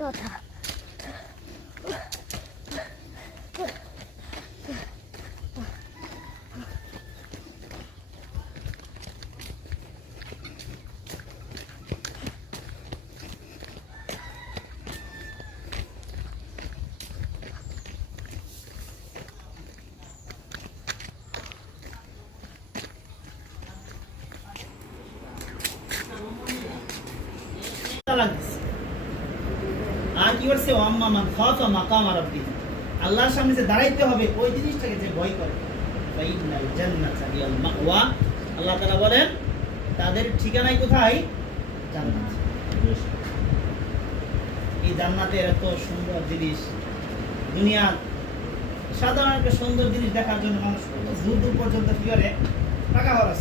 কথা। আর কি করছে আম্মা মান খাফা মাকাম রাব্বি, আল্লাহর সামনে যে দাঁড়াইতে হবে ওই জিনিসটাকে যে ভয় করে, ফাইনাল জান্নাত হিয়াল মাওয়া, আল্লাহ তাআলা বলেন তাদের ঠিকানাই কোথায়? জান্নাত। এই জান্নাতের এত সুন্দর জিনিস, দুনিয়া সাধারণ একটা সুন্দর জিনিস দেখার জন্য মানুষ কত দূর দূর পর্যন্ত কি করে টাকা খরচ